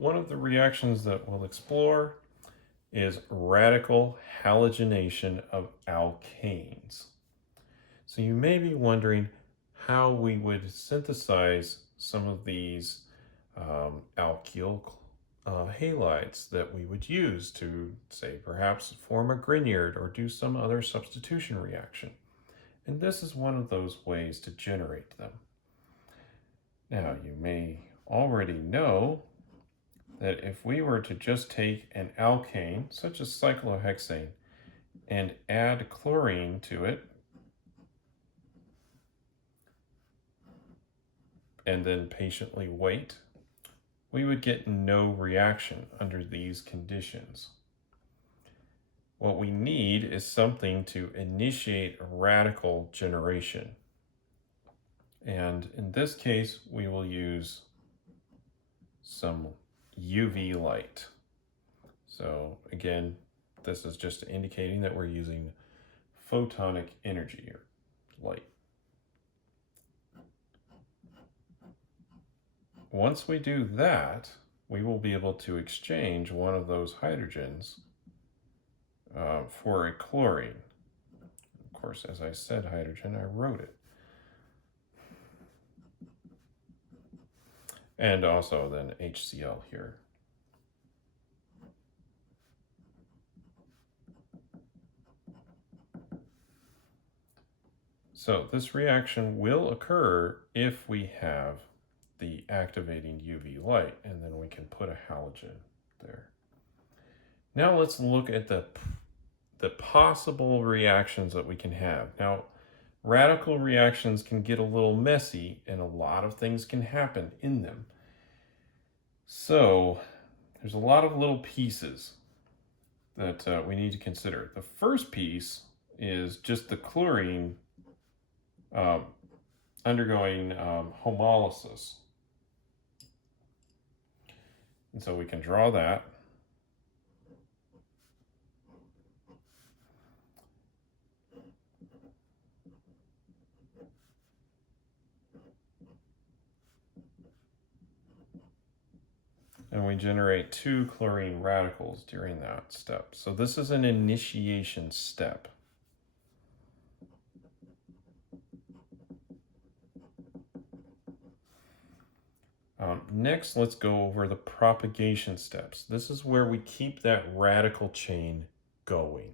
one of the reactions that we'll explore is radical halogenation of alkanes. So you may be wondering how we would synthesize some of these alkyl halides that we would use to, say, perhaps form a Grignard or do some other substitution reaction. And this is one of those ways to generate them. Now, you may already know that if we were to just take an alkane, such as cyclohexane, and add chlorine to it, and then patiently wait, we would get no reaction under these conditions. What we need is something to initiate a radical generation. And in this case, we will use some UV light. So again, this is just indicating that we're using photonic energy or light. Once we do that, we will be able to exchange one of those hydrogens for a chlorine. Of course, as I said hydrogen, I wrote it. And also then HCl here. So this reaction will occur if we have the activating UV light, and then we can put a halogen there. Now let's look at the possible reactions that we can have. Now, radical reactions can get a little messy and a lot of things can happen in them. So there's a lot of little pieces that we need to consider. The first piece is just the chlorine undergoing homolysis. And so we can draw that. And we generate 2 chlorine radicals during that step. So this is an initiation step. Next, let's go over the propagation steps. This is where we keep that radical chain going.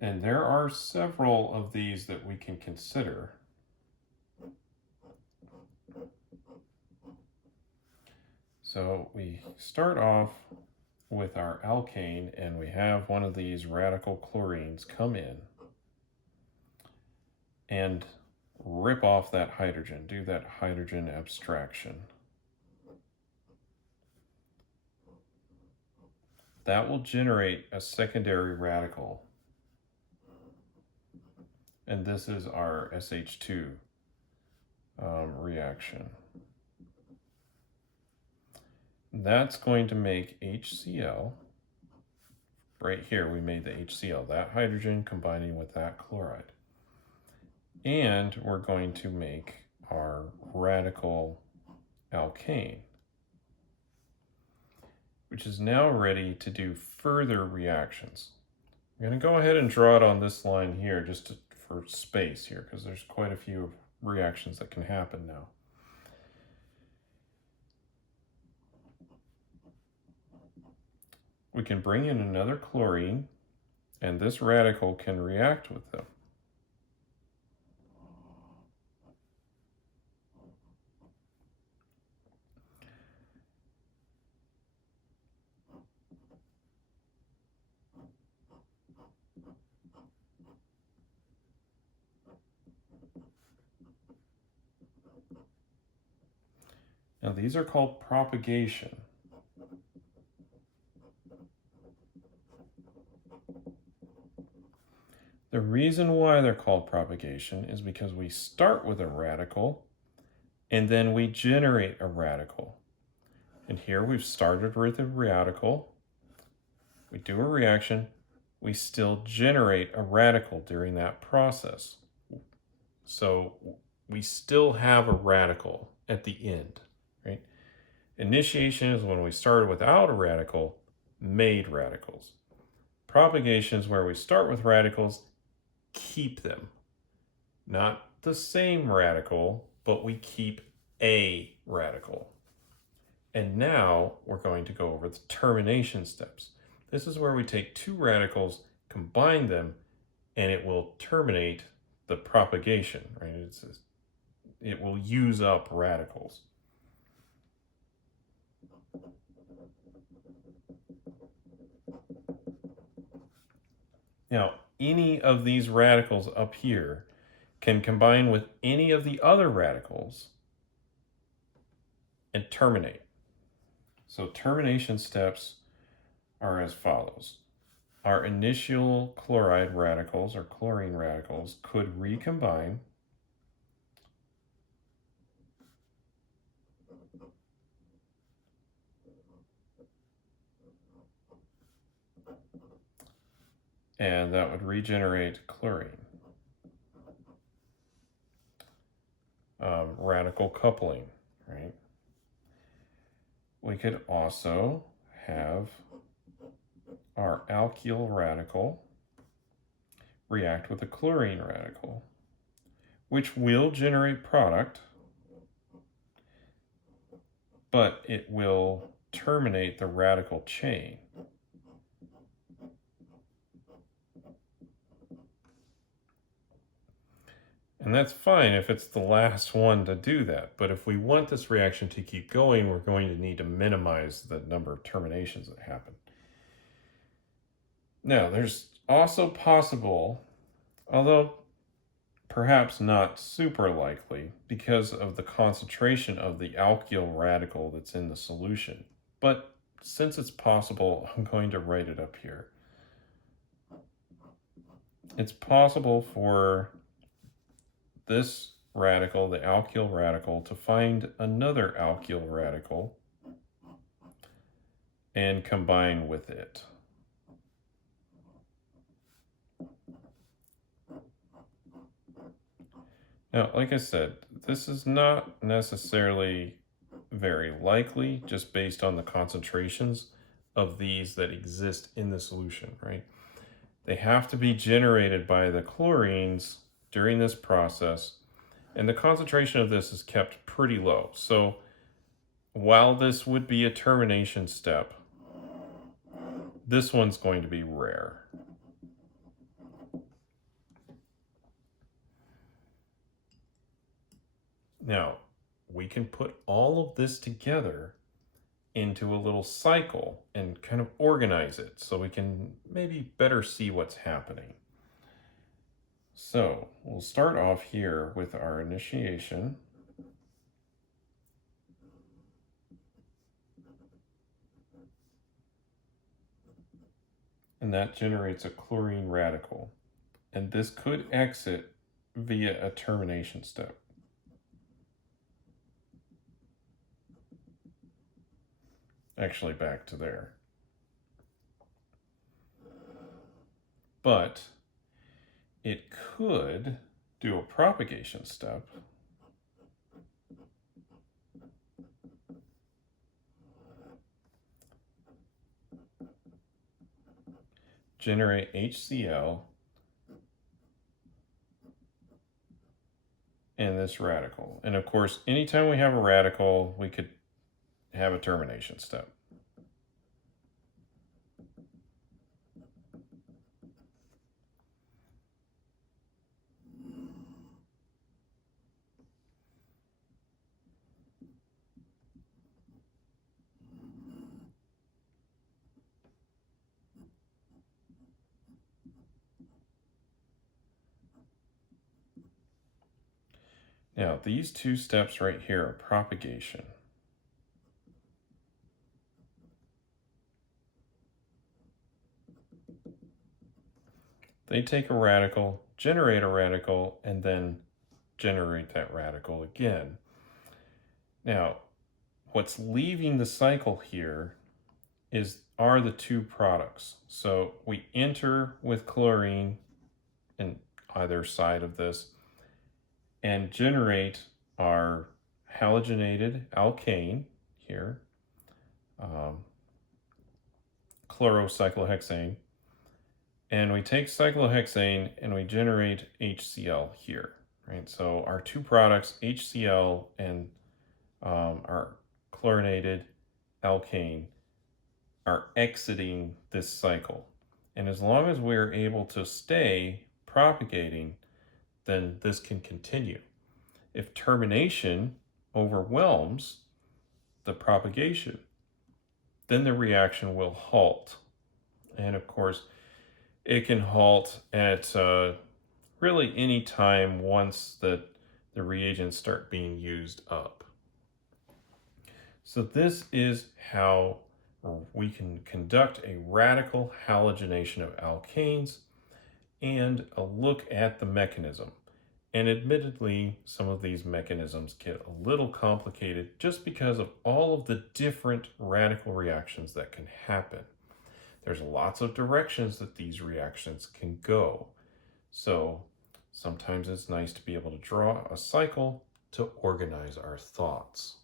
And there are several of these that we can consider. So we start off with our alkane, and we have one of these radical chlorines come in and rip off that hydrogen, do that hydrogen abstraction. That will generate a secondary radical. And this is our SH2 reaction. That's going to make HCl. Right here, we made the HCl, that hydrogen combining with that chloride. And we're going to make our radical alkane, which is now ready to do further reactions. I'm going to go ahead and draw it on this line here just for space here, because there's quite a few reactions that can happen now. We can bring in another chlorine, and this radical can react with them. Now these are called propagation. The reason why they're called propagation is because we start with a radical and then we generate a radical. And here we've started with a radical, we do a reaction, we still generate a radical during that process. So we still have a radical at the end, right? Initiation is when we started without a radical, made radicals. Propagation is where we start with radicals, keep them. Not the same radical, but we keep a radical. And now we're going to go over the termination steps. This is where we take two radicals, combine them, and it will terminate the propagation, right? It will use up radicals. Now, any of these radicals up here can combine with any of the other radicals and terminate. So termination steps are as follows. Our initial chloride radicals or chlorine radicals could recombine and that would regenerate chlorine. Radical coupling, right? We could also have our alkyl radical react with a chlorine radical, which will generate product, but it will terminate the radical chain. And that's fine if it's the last one to do that. But if we want this reaction to keep going, we're going to need to minimize the number of terminations that happen. Now, there's also possible, although perhaps not super likely, because of the concentration of the alkyl radical that's in the solution. But since it's possible, I'm going to write it up here. It's possible for this radical, the alkyl radical, to find another alkyl radical and combine with it. Now, like I said, this is not necessarily very likely just based on the concentrations of these that exist in the solution, right? They have to be generated by the chlorines during this process, and the concentration of this is kept pretty low. So while this would be a termination step, this one's going to be rare. Now, we can put all of this together into a little cycle and kind of organize it so we can maybe better see what's happening. So we'll start off here with our initiation. And that generates a chlorine radical. And this could exit via a termination step. Actually, back to there. But it could do a propagation step. Generate HCl and this radical. And of course, anytime we have a radical, we could have a termination step. Now, these two steps right here are propagation. They take a radical, generate a radical, and then generate that radical again. Now, what's leaving the cycle here are the two products. So we enter with chlorine in either side of this and generate our halogenated alkane here, chlorocyclohexane, and we take cyclohexane and we generate HCl here, right? So our two products, HCl and our chlorinated alkane, are exiting this cycle. And as long as we're able to stay propagating, then this can continue. If termination overwhelms the propagation, then the reaction will halt. And of course, it can halt at really any time once that the reagents start being used up. So this is how we can conduct a radical halogenation of alkanes and a look at the mechanism. And admittedly, some of these mechanisms get a little complicated just because of all of the different radical reactions that can happen. There's lots of directions that these reactions can go. So sometimes it's nice to be able to draw a cycle to organize our thoughts.